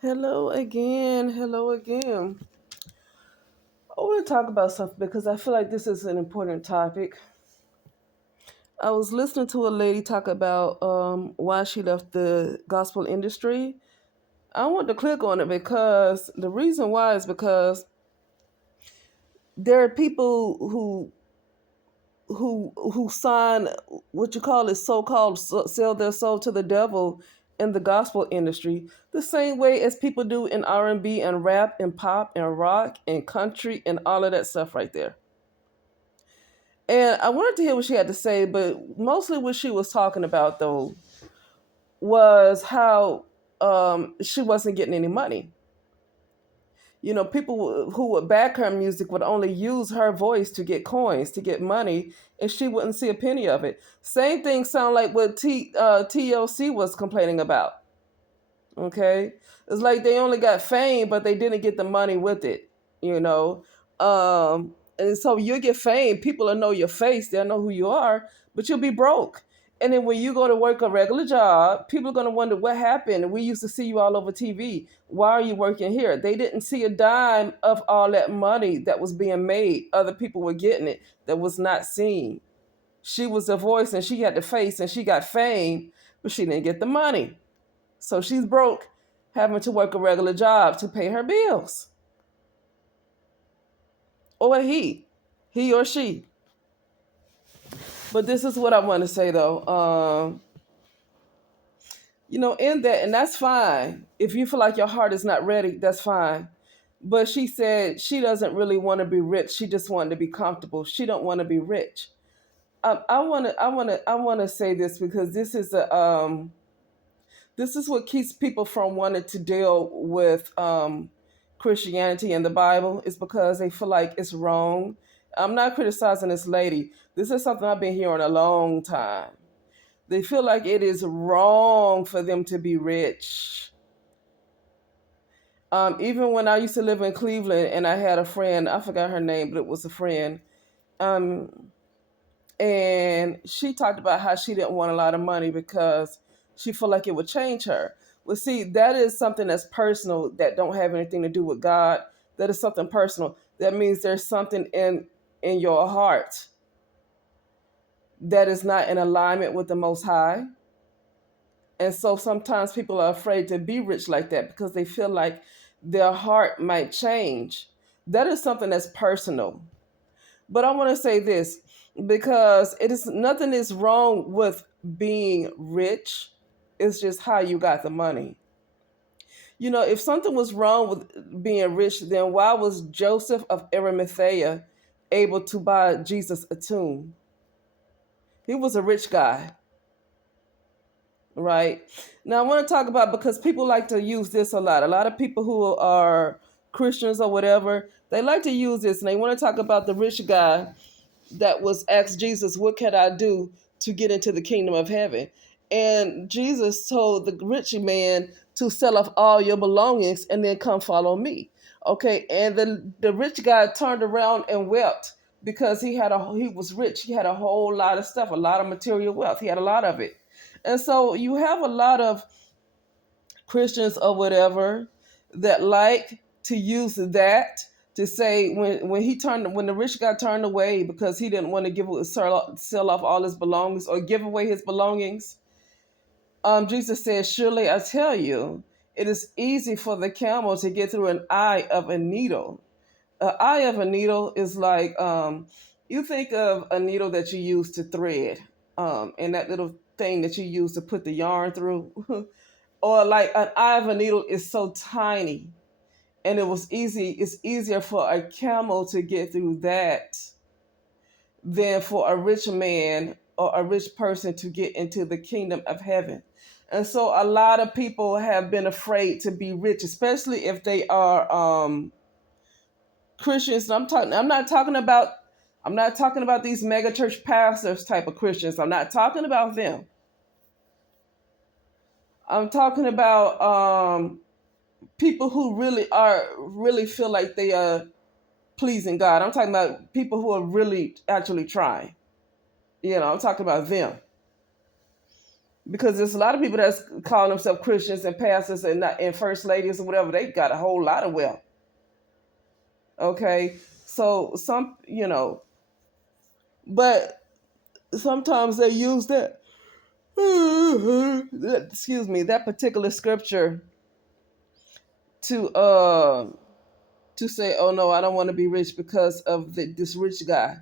Hello again. Hello again. I want to talk about something because I feel like this is an important topic. I was listening to a lady talk about why she left the gospel industry. I want to click on it because the reason why is because there are people who sign what you call it so-called sell their soul to the devil in the gospel industry the same way as people do in R&B and rap and pop and rock and country and all of that stuff right there. And I wanted to hear what she had to say, but mostly what she was talking about though was how she wasn't getting any money. People who would back her music would only use her voice to get coins, to get money, and she wouldn't see a penny of it. Same thing sound like what TLC was complaining about. Okay, it's like they only got fame, but they didn't get the money with it. You know, and so you get fame, people will know your face, they'll know who you are, but you'll be broke. And then when you go to work a regular job, people are going to wonder what happened. We used to see you all over TV. Why are you working here? They didn't see a dime of all that money that was being made. Other people were getting it that was not seen. She was a voice and she had the face and she got fame, but she didn't get the money. So she's broke, having to work a regular job to pay her bills. Or he or she. But this is what I want to say though. In that, and that's fine. If you feel like your heart is not ready, that's fine. But she said she doesn't really want to be rich. She just wanted to be comfortable. She don't want to be rich. I want to say this because this is what keeps people from wanting to deal with Christianity and the Bible is because they feel like it's wrong. I'm not criticizing this lady. This is something I've been hearing a long time. They feel like it is wrong for them to be rich. Even when I used to live in Cleveland and I had a friend, I forgot her name, but it was a friend. Um, and she talked about how she didn't want a lot of money because she felt like it would change her. Well, see, that is something that's personal that don't have anything to do with God. That is something personal. That means there's something in your heart that is not in alignment with the Most High. And so sometimes people are afraid to be rich like that because they feel like their heart might change. That is something that's personal. But I want to say this because it is nothing is wrong with being rich. It's just how you got the money. If something was wrong with being rich, then why was Joseph of Arimathea able to buy Jesus a tomb? He was a rich guy, right? Now I want to talk about because people like to use this a lot. A lot of people who are Christians or whatever, they like to use this and they want to talk about the rich guy that was asked Jesus, what can I do to get into the kingdom of heaven? And Jesus told the rich man to sell off all your belongings and then come follow me. Okay, and then the rich guy turned around and wept because he was rich. He had a whole lot of stuff, a lot of material wealth. He had a lot of it. And so you have a lot of Christians or whatever that like to use that to say when the rich guy turned away because he didn't want to sell off all his belongings or give away his belongings. Jesus said, "Surely I tell you, it is easy for the camel to get through an eye of a needle. An eye of a needle is like you think of a needle that you use to thread, and that little thing that you use to put the yarn through." Or like an eye of a needle is so tiny and it's easier for a camel to get through that than for a rich man or a rich person to get into the kingdom of heaven. And so a lot of people have been afraid to be rich, especially if they are Christians. I'm not talking about these mega church pastors type of Christians. I'm not talking about them. I'm talking about people who really feel like they are pleasing God. I'm talking about people who are really actually trying. I'm talking about them. because there's a lot of people that's calling themselves Christians and pastors and first ladies or whatever. They got a whole lot of wealth. Okay, so but sometimes they use that excuse me, that particular scripture to say, oh no, I don't want to be rich because of this rich guy.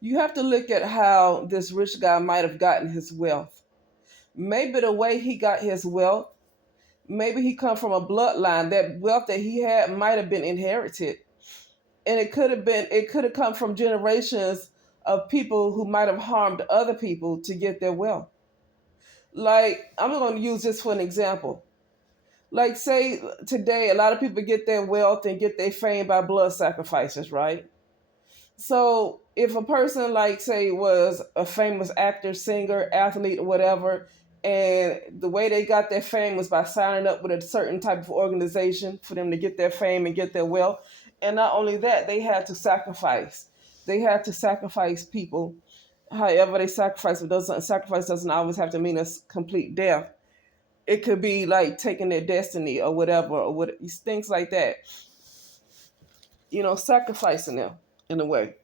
You have to look at how this rich guy might have gotten his wealth. Maybe the way he got his wealth, maybe he come from a bloodline. That wealth that he had might have been inherited. And it could have come from generations of people who might have harmed other people to get their wealth. Like, I'm going to use this for an example. Like, say today, a lot of people get their wealth and get their fame by blood sacrifices, right? So if a person, like, say, was a famous actor, singer, athlete, or whatever, and the way they got their fame was by signing up with a certain type of organization for them to get their fame and get their wealth. And not only that, they had to sacrifice. They had to sacrifice people. However they sacrifice, sacrifice doesn't always have to mean a complete death. It could be like taking their destiny or whatever, or things like that. Sacrificing them in a way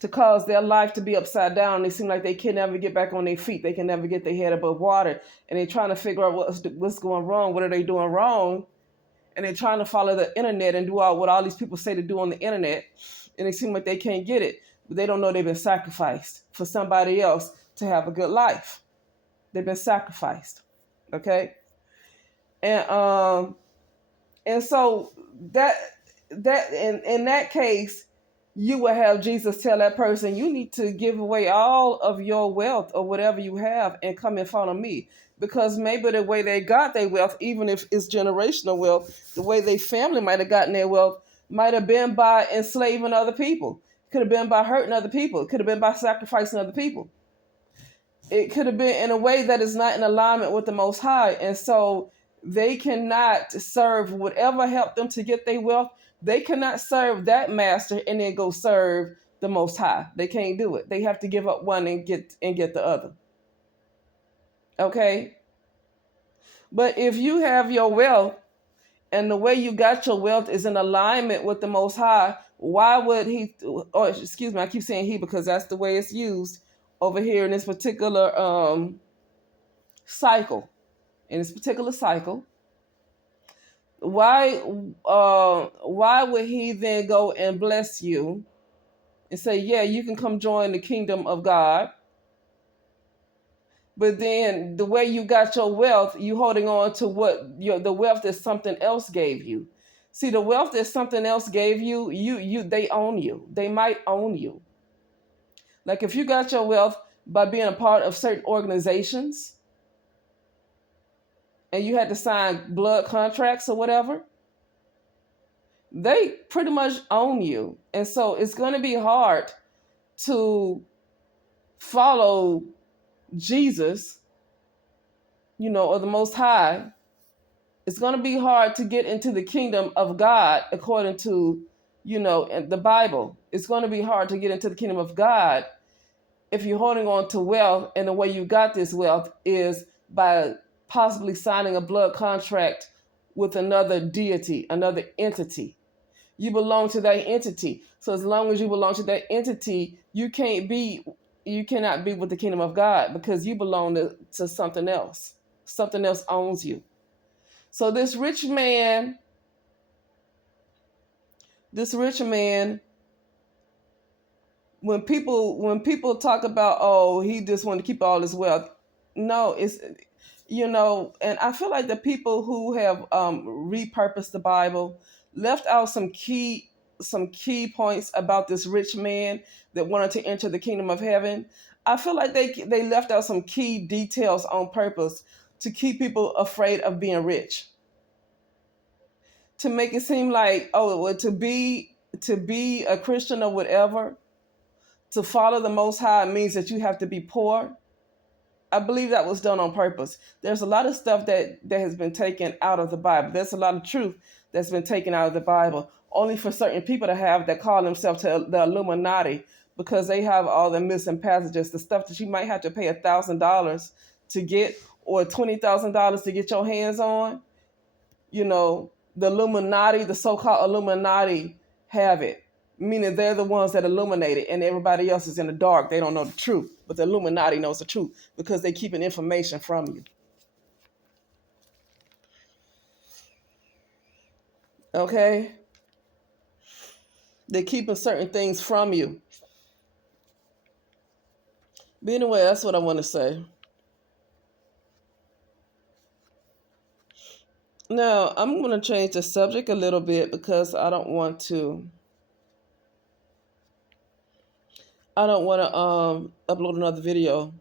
to cause their life to be upside down. They seem like they can never get back on their feet. They can never get their head above water. And they're trying to figure out what's going wrong. What are they doing wrong? And they're trying to follow the internet and do what all these people say to do on the internet. And they seem like they can't get it. But they don't know they've been sacrificed for somebody else to have a good life. They've been sacrificed. Okay? And so that in that case, you will have Jesus tell that person, you need to give away all of your wealth or whatever you have and come and follow me. Because maybe the way they got their wealth, even if it's generational wealth, the way their family might have gotten their wealth might have been by enslaving other people. It could have been by hurting other people. It could have been by sacrificing other people. It could have been in a way that is not in alignment with the Most High. And so they cannot serve whatever helped them to get their wealth. They cannot serve that master and then go serve the Most High. They can't do it. They have to give up one and get the other. Okay? But if you have your wealth and the way you got your wealth is in alignment with the Most High, why would he, or excuse me, I keep saying he because that's the way it's used over here in this particular cycle. In this particular cycle, why would he then go and bless you and say, yeah, you can come join the kingdom of God? But then the way you got your wealth, you holding on to the wealth that something else gave you. See, the wealth that something else gave you, they own you. They might own you. Like if you got your wealth by being a part of certain organizations and you had to sign blood contracts or whatever, they pretty much own you. And so it's going to be hard to follow Jesus, or the Most High. It's going to be hard to get into the kingdom of God according to, the Bible. It's going to be hard to get into the kingdom of God if you're holding on to wealth, and the way you got this wealth is by possibly signing a blood contract with another deity, another entity. You belong to that entity. So as long as you belong to that entity, you cannot be with the kingdom of God because you belong to something else. Something else owns you. So this rich man, when people talk about, oh, he just wanted to keep all his wealth. No, it's, and I feel like the people who have repurposed the Bible left out some key points about this rich man that wanted to enter the kingdom of heaven. I feel like they left out some key details on purpose to keep people afraid of being rich. To make it seem like, well, to be a Christian or whatever, to follow the Most High means that you have to be poor. I believe that was done on purpose. There's a lot of stuff that has been taken out of the Bible. There's a lot of truth that's been taken out of the Bible, only for certain people to have that call themselves to the Illuminati. because they have all the missing passages, the stuff that you might have to pay $1,000 to get, or $20,000 to get your hands on. You know, the Illuminati, the so-called Illuminati, have it, meaning they're the ones that illuminate it, and everybody else is in the dark. They don't know the truth, but the Illuminati knows the truth because they're keeping information from you. Okay, they're keeping certain things from you. But anyway, that's what I want to say. Now, I'm going to change the subject a little bit because I don't want to upload another video.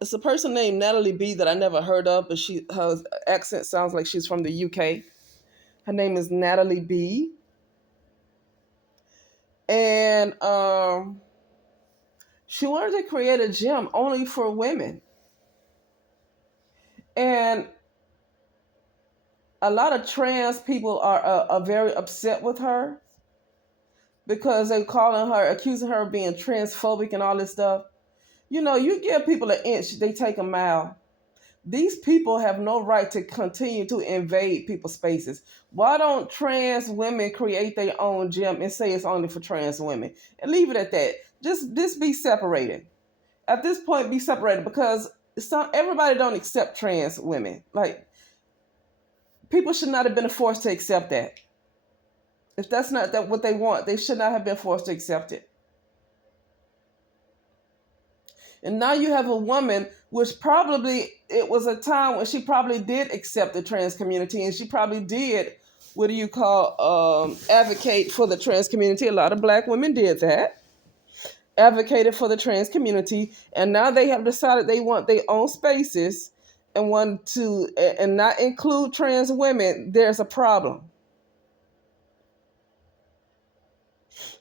It's a person named Natalie B that I never heard of, but her accent sounds like she's from the UK. Her name is Natalie B. And she wanted to create a gym only for women. And a lot of trans people are very upset with her because they're accusing her of being transphobic and all this stuff. You know, you give people an inch, they take a mile. These people have no right to continue to invade people's spaces. Why don't trans women create their own gym and say it's only for trans women and leave it at that? Just be separated. At this point, be separated, because everybody don't accept trans women. Like, people should not have been forced to accept that. If that's not what they want, they should not have been forced to accept it. And now you have a woman, which probably, it was a time when she probably did accept the trans community, and she probably did, advocate for the trans community. A lot of Black women did that, advocated for the trans community, and now they have decided they want their own spaces and want to and not include trans women. There's a problem.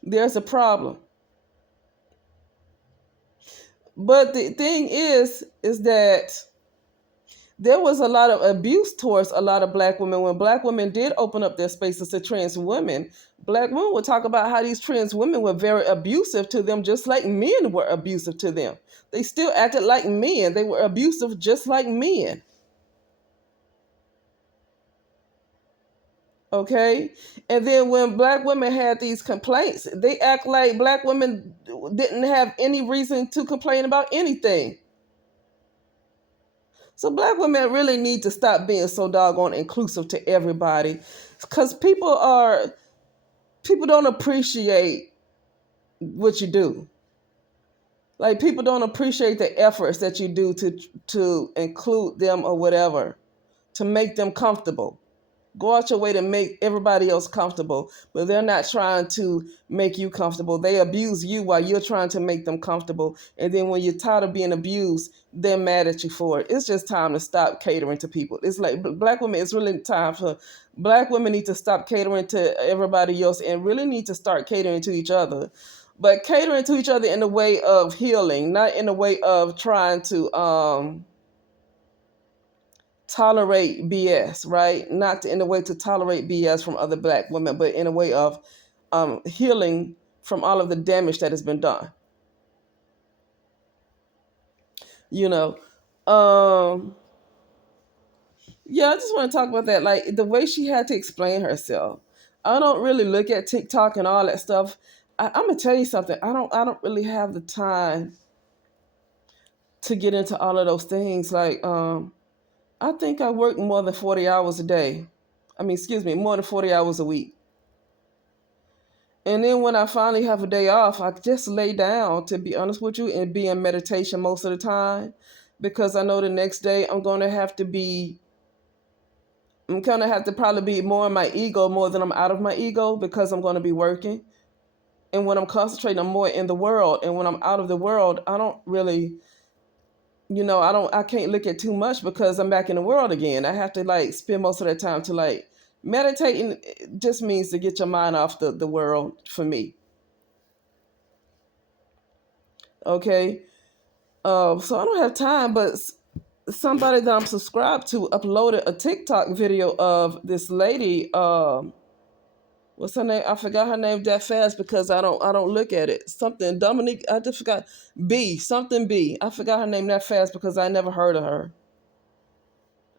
There's a problem. But the thing is that there was a lot of abuse towards a lot of Black women. When Black women did open up their spaces to trans women, Black women would talk about how these trans women were very abusive to them, just like men were abusive to them. They still acted like men. They were abusive just like men. Okay? And then when Black women had these complaints, they act like Black women didn't have any reason to complain about anything. So Black women really need to stop being so doggone inclusive to everybody, because people don't appreciate what you do. Like, people don't appreciate the efforts that you do to include them or whatever, to make them comfortable. Go out your way to make everybody else comfortable, but they're not trying to make you comfortable. They abuse you while you're trying to make them comfortable. And then when you're tired of being abused, they're mad at you for it. It's just time to stop catering to people. It's like Black women, it's really time for Black women need to stop catering to everybody else and really need to start catering to each other. But catering to each other in the way of healing, not in the way of trying to tolerate BS, right? Not in a way to tolerate BS from other Black women, but in a way of healing from all of the damage that has been done. You know, yeah, I just want to talk about that. Like, the way she had to explain herself. I don't really look at TikTok and all that stuff. I'm gonna tell you something. I don't really have the time to get into all of those things. Like, I think I work more than 40 hours a day. More than 40 hours a week. And then when I finally have a day off, I just lay down, to be honest with you, and be in meditation most of the time, because I know the next day I'm going to have to probably be more in my ego more than I'm out of my ego, because I'm going to be working. And when I'm concentrating, I'm more in the world. And when I'm out of the world, I don't really, I can't look at too much because I'm back in the world again. I have to spend most of that time to meditating. It just means to get your mind off the world for me. Okay. So I don't have time, but somebody that I'm subscribed to uploaded a TikTok video of this lady, What's her name? I forgot her name that fast because I don't look at it. Something Dominique. I just forgot B something B. I forgot her name that fast because I never heard of her.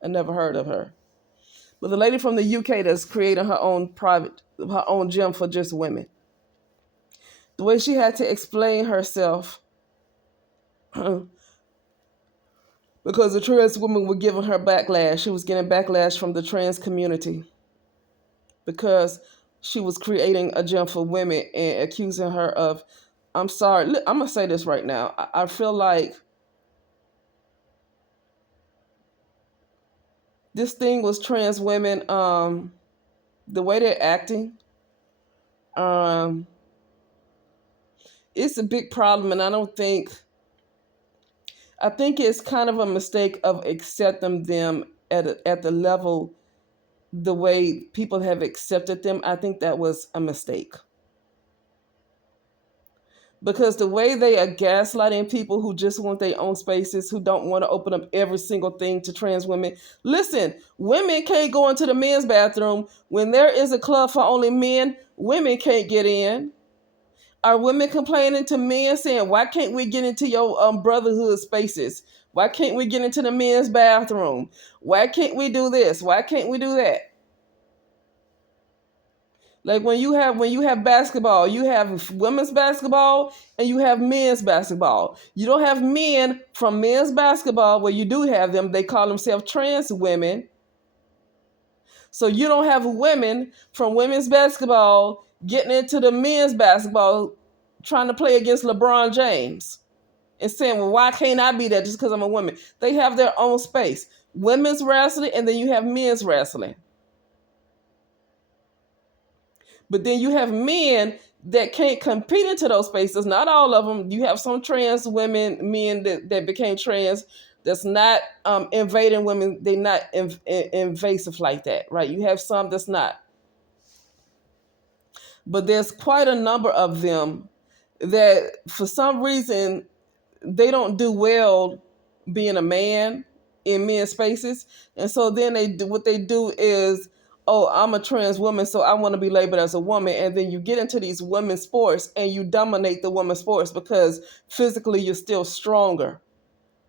I never heard of her. But the lady from the UK that's creating her own gym for just women. The way she had to explain herself because the trans women were giving her backlash. She was getting backlash from the trans community because she was creating a gym for women and accusing her of, I'm sorry, I'm gonna say this right now. I feel like this thing was trans women, the way they're acting, um, it's a big problem, and I think it's kind of a mistake of accepting them at the level the way people have accepted them. I think that was a mistake because the way they are gaslighting people who just want their own spaces, who don't want to open up every single thing to trans women. Listen, women can't go into the men's bathroom when there is a club for only men. Women can't get in. Are women complaining to men saying, why can't we get into your brotherhood spaces? Why can't we get into the men's bathroom? Why can't we do this? Why can't we do that? Like when you have basketball, you have women's basketball and you have men's basketball. You don't have men from men's basketball where you do have them. They call themselves trans women. So you don't have women from women's basketball getting into the men's basketball trying to play against LeBron James and saying, well, why can't I be there just because I'm a woman? They have their own space. Women's wrestling and then you have men's wrestling. But then you have men that can't compete into those spaces. Not all of them. You have some trans men that became trans that's not invading women. They're not invasive like that, right? You have some that's not. But there's quite a number of them that for some reason they don't do well being a man in men's spaces. And so then what they do is, oh, I'm a trans woman, so I want to be labeled as a woman. And then you get into these women's sports and you dominate the women's sports because physically you're still stronger.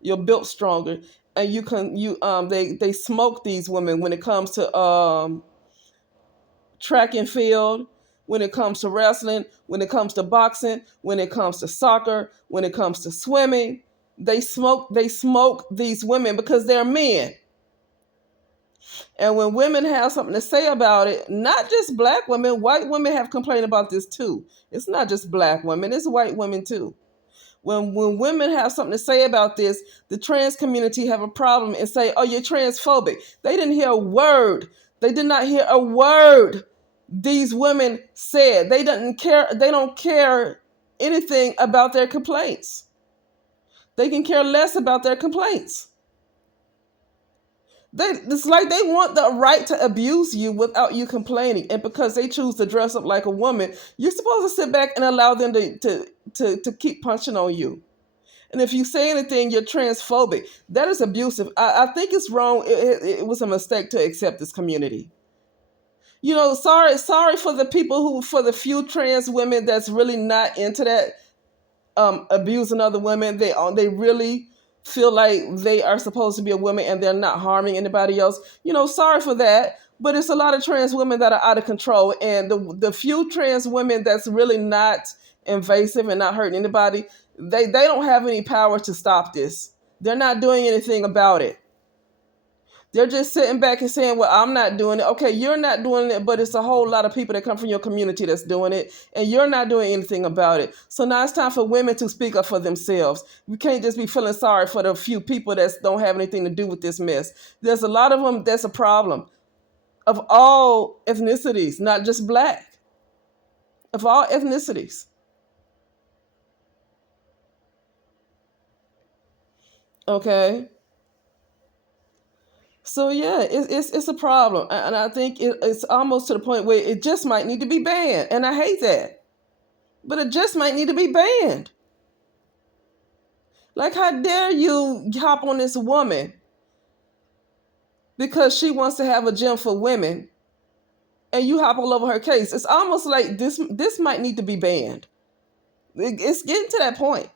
You're built stronger. And they smoke these women when it comes to track and field, when it comes to wrestling, when it comes to boxing, when it comes to soccer, when it comes to swimming. They smoke these women because they're men. And when women have something to say about it, not just black women, white women have complained about this too. It's not just black women, it's white women too. When women have something to say about this, the trans community have a problem and say, oh, you're transphobic. They didn't hear a word. They did not hear a word these women said. They don't care anything about their complaints. They can care less about their complaints. It's like they want the right to abuse you without you complaining. And because they choose to dress up like a woman, you're supposed to sit back and allow them to keep punching on you. And if you say anything, you're transphobic. That is abusive. I think it's wrong. It was a mistake to accept this community. Sorry for the for the few trans women that's really not into that, abusing other women. They really feel like they are supposed to be a woman and they're not harming anybody else. Sorry for that. But it's a lot of trans women that are out of control, and the few trans women that's really not invasive and not hurting anybody, they don't have any power to stop this. They're not doing anything about it. They're just sitting back and saying, well, I'm not doing it. Okay, you're not doing it, but it's a whole lot of people that come from your community that's doing it, and you're not doing anything about it. So now it's time for women to speak up for themselves. We can't just be feeling sorry for the few people that don't have anything to do with this mess. There's a lot of them that's a problem, of all ethnicities, not just black, of all ethnicities. Okay? So yeah, it's a problem, and I think it's almost to the point where it just might need to be banned, and I hate that, but it just might need to be banned. Like, how dare you hop on this woman because she wants to have a gym for women, and you hop all over her case. It's almost like this might need to be banned. It's getting to that point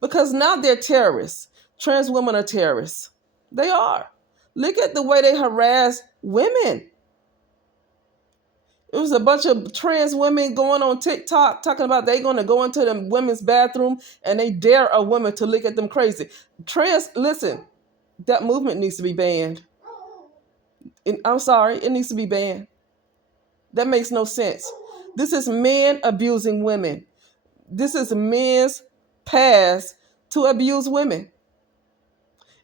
because now they're terrorists. Trans women are terrorists. They are. Look at the way they harass women. It was a bunch of trans women going on TikTok talking about they going to go into the women's bathroom and they dare a woman to look at them crazy. Listen, that movement needs to be banned. I'm sorry, it needs to be banned. That makes no sense. This is men abusing women. This is men's past to abuse women.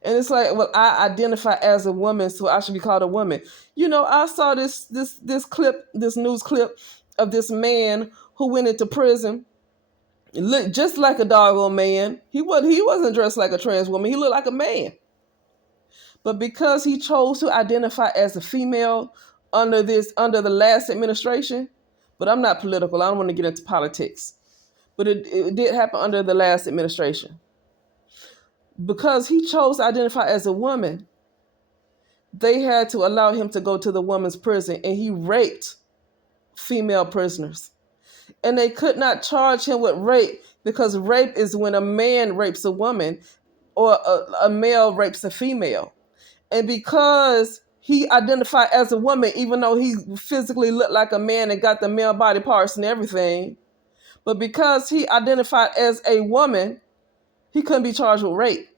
And it's like, well, I identify as a woman, so I should be called a woman. I saw this news clip of this man who went into prison. He looked just like a doggone man. He wasn't dressed like a trans woman. He looked like a man. But because he chose to identify as a female under the last administration, but I'm not political. I don't want to get into politics. But it did happen under the last administration. Because he chose to identify as a woman, they had to allow him to go to the women's prison, and he raped female prisoners. And they could not charge him with rape because rape is when a man rapes a woman or a male rapes a female. And because he identified as a woman, even though he physically looked like a man and got the male body parts and everything, but because he identified as a woman, he couldn't be charged with rape.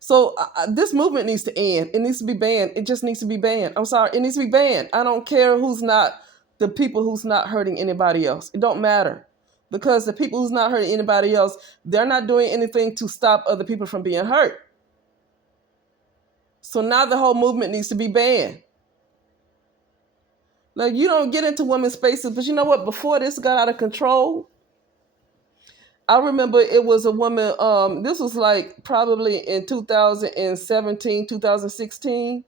So this movement needs to end. It needs to be banned. It just needs to be banned. I'm sorry. It needs to be banned. I don't care the people who's not hurting anybody else. It don't matter. Because the people who's not hurting anybody else, they're not doing anything to stop other people from being hurt. So now the whole movement needs to be banned. Like, you don't get into women's spaces, but you know what? Before this got out of control, I remember it was a woman, this was like probably in 2017, 2016.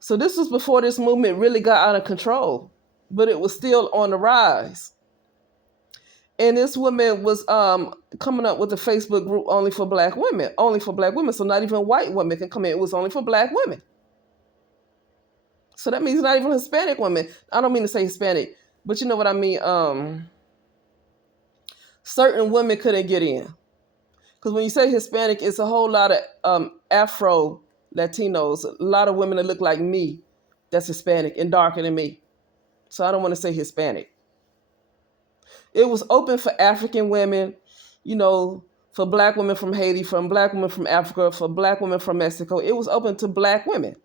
So this was before this movement really got out of control, but it was still on the rise. And this woman was coming up with a Facebook group only for black women. So not even white women can come in. It was only for black women. So that means not even Hispanic women. I don't mean to say Hispanic, but you know what I mean. Certain women couldn't get in. Because when you say Hispanic, it's a whole lot of Afro Latinos, a lot of women that look like me that's Hispanic and darker than me. So I don't want to say Hispanic. It was open for African women, for black women from Haiti, from black women from Africa, for black women from Mexico. It was open to black women.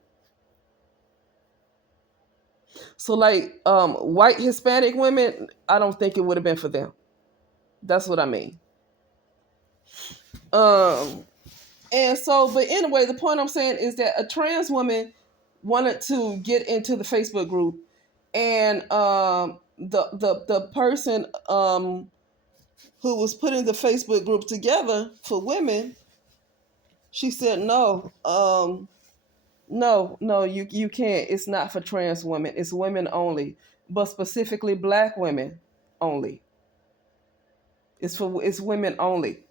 So like white Hispanic women, I don't think it would have been for them. That's what I mean. And so, but anyway, the point I'm saying is that a trans woman wanted to get into the Facebook group, and the person who was putting the Facebook group together for women, she said no, no, you can't. It's not for trans women. It's women only, but specifically black women only. It's women only.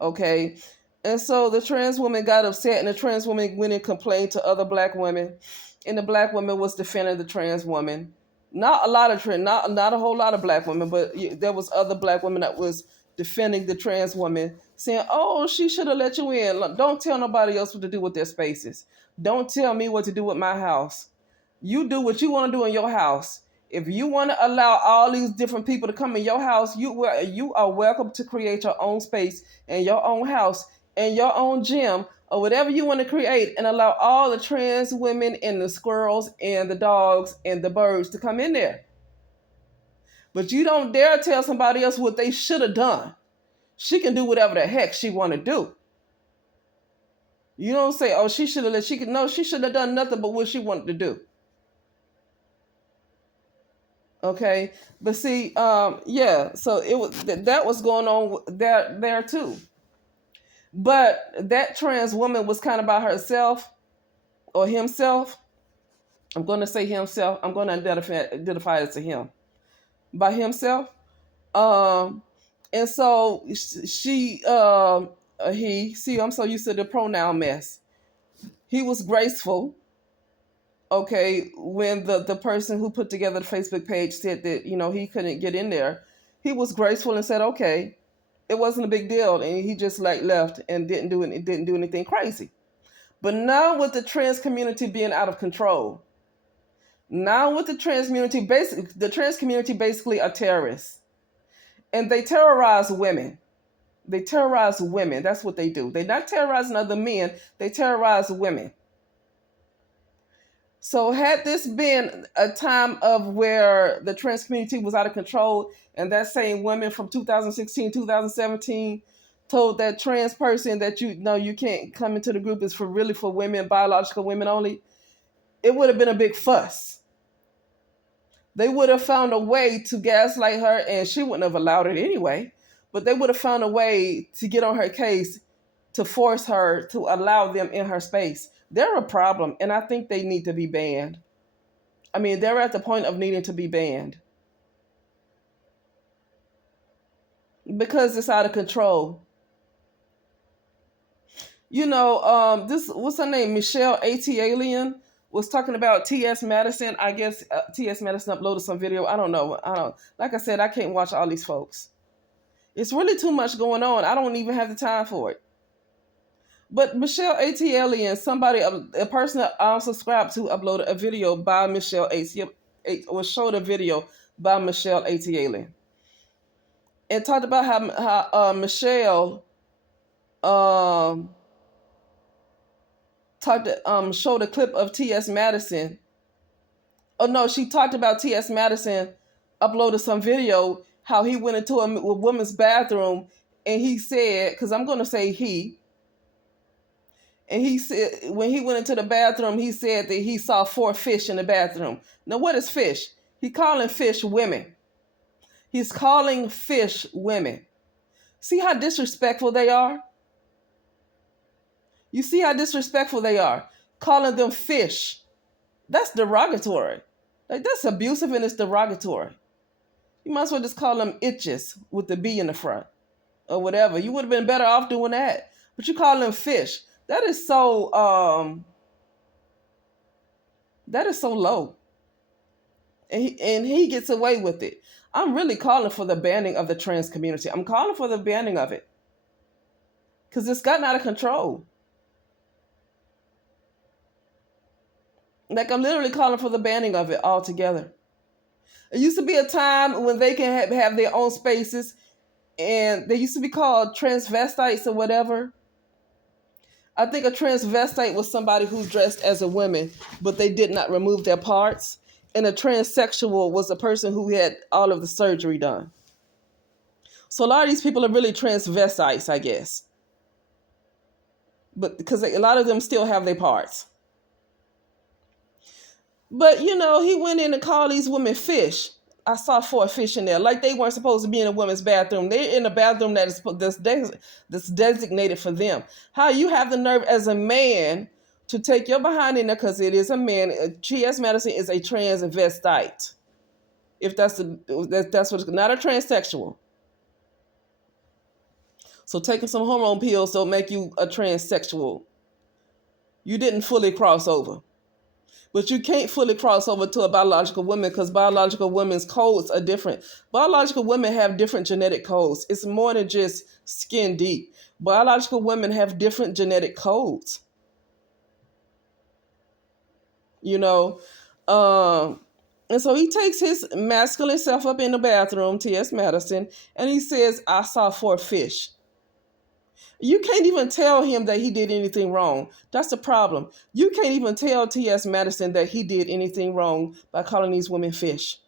Okay. And so the trans woman got upset, and the trans woman went and complained to other black women, and the black woman was defending the trans woman. Not a whole lot of black women, but there was other black women that was defending the trans woman, saying, "Oh, she should have let you in. Look, don't tell nobody else what to do with their spaces. Don't tell me what to do with my house. You do what you want to do in your house. If you want to allow all these different people to come in your house, you are welcome to create your own space and your own house and your own gym or whatever you want to create, and allow all the trans women and the squirrels and the dogs and the birds to come in there. But you don't dare tell somebody else what they should have done. She can do whatever the heck she want to do. You don't say, oh, she should have done nothing but what she wanted to do. Okay, but see, yeah, so it was that was going on there too. But that trans woman was kind of by herself or himself. I'm going to say himself. I'm going to identify it to him. By himself. And so he, see, I'm so used to the pronoun mess. He was graceful. Okay, when the person who put together the Facebook page said that, he couldn't get in there, he was graceful and said, okay, it wasn't a big deal, and he just like left and didn't do anything crazy. But now with the trans community being out of control, now with the trans community basically are terrorists, and they terrorize women. They terrorize women. That's what they do. They're not terrorizing other men. They terrorize women. So had this been a time of where the trans community was out of control, and that same women from 2016, 2017 told that trans person that you can't come into the group, is for women, biological women only, it would have been a big fuss. They would have found a way to gaslight her, and she wouldn't have allowed it anyway. But they would have found a way to get on her case to force her to allow them in her space. They're a problem, and I think they need to be banned. I mean, they're at the point of needing to be banned because it's out of control. This, what's her name? Michelle A.T. Alien was talking about T.S. Madison. I guess T.S. Madison uploaded some video. I don't know. Like I said, I can't watch all these folks. It's really too much going on. I don't even have the time for it. But Michelle A.T. Alien, a person that I subscribe to, uploaded a video by Michelle A.T. was showed a video by Michelle A.T. Alien, and talked about how Michelle showed a clip of T.S. Madison. Oh no, she talked about T.S. Madison uploaded some video how he went into a woman's bathroom, and he said, because I'm going to say he, and he said when he went into the bathroom, he said that he saw 4 fish in the bathroom. Now, what is fish? He calling fish women. He's calling fish women. See how disrespectful they are? You see how disrespectful they are? Calling them fish. That's derogatory. Like, that's abusive and it's derogatory. You might as well just call them itches with the B in the front or whatever. You would have been better off doing that. But you call them fish. That is so low. And he gets away with it. I'm really calling for the banning of the trans community. I'm calling for the banning of it. Because it's gotten out of control. Like, I'm literally calling for the banning of it altogether. It used to be a time when they can have their own spaces, and they used to be called transvestites or whatever. I think a transvestite was somebody who dressed as a woman, but they did not remove their parts. And a transsexual was a person who had all of the surgery done. So a lot of these people are really transvestites, I guess. But because a lot of them still have their parts. But, he went in and called these women fish. I saw 4 fish in there, like they weren't supposed to be in a woman's bathroom. They're in a bathroom that's designated for them. How you have the nerve as a man to take your behind in there, because it is a man. T.S. Madison is a transvestite. If that's what it's not a transsexual. So taking some hormone pills don't make you a transsexual. You didn't fully cross over. But you can't fully cross over to a biological woman because biological women's codes are different. Biological women have different genetic codes. It's more than just skin deep. Biological women have different genetic codes. And so he takes his masculine self up in the bathroom, T.S. Madison, and he says, I saw 4 fish. You can't even tell him that he did anything wrong. That's the problem. You can't even tell T.S. Madison that he did anything wrong by calling these women fish.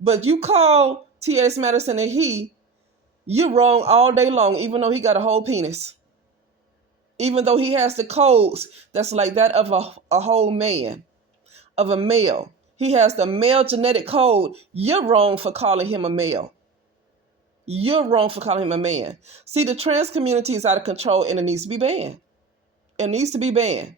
But you call T.S. Madison a he, you're wrong all day long, even though he got a whole penis. Even though he has the codes that's like that of a whole man, of a male. He has the male genetic code. You're wrong for calling him a male. You're wrong for calling him a man. See, the trans community is out of control and it needs to be banned. It needs to be banned.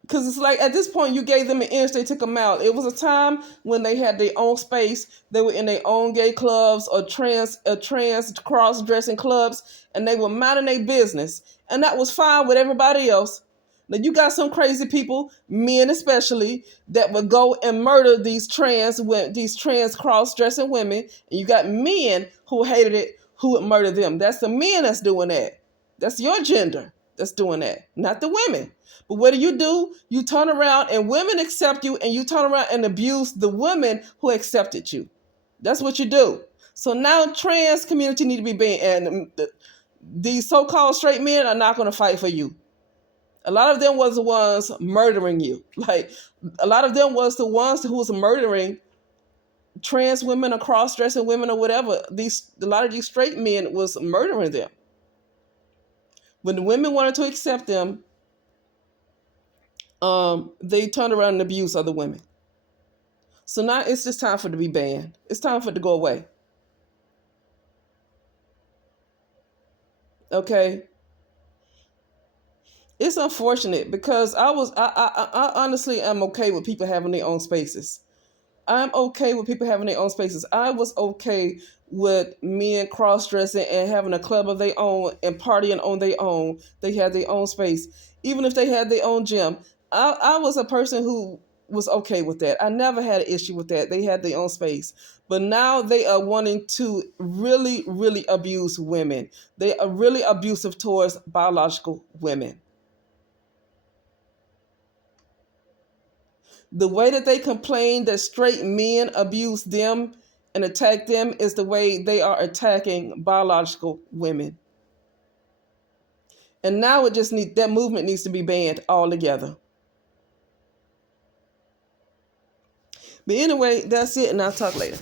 Because it's like, at this point, you gave them an inch, they took them out. It was a time when they had their own space. They were in their own gay clubs or trans cross-dressing clubs, and they were minding their business. And that was fine with everybody else. Now you got some crazy people, men especially, that would go and murder these trans cross-dressing women, and you got men who hated it who would murder them. That's the men that's doing that. That's your gender that's doing that, not the women. But what do? You turn around and women accept you, and you turn around and abuse the women who accepted you. That's what you do. So now trans community need to be banned, and these so-called straight men are not going to fight for you. A lot of them was the ones murdering you. Like a lot of them was the ones who was murdering trans women or cross-dressing women or whatever. A lot of these straight men was murdering them. When the women wanted to accept them, they turned around and abused other women. So now it's just time for it to be banned. It's time for it to go away. Okay. It's unfortunate because I honestly am okay with people having their own spaces. I'm okay with people having their own spaces. I was okay with men cross dressing and having a club of their own and partying on their own. They had their own space. Even if they had their own gym, I was a person who was okay with that. I never had an issue with that. They had their own space. But now they are wanting to really, really abuse women. They are really abusive towards biological women. The way that they complain that straight men abuse them and attack them is the way they are attacking biological women. And now that movement needs to be banned altogether. But anyway, that's it, and I'll talk later.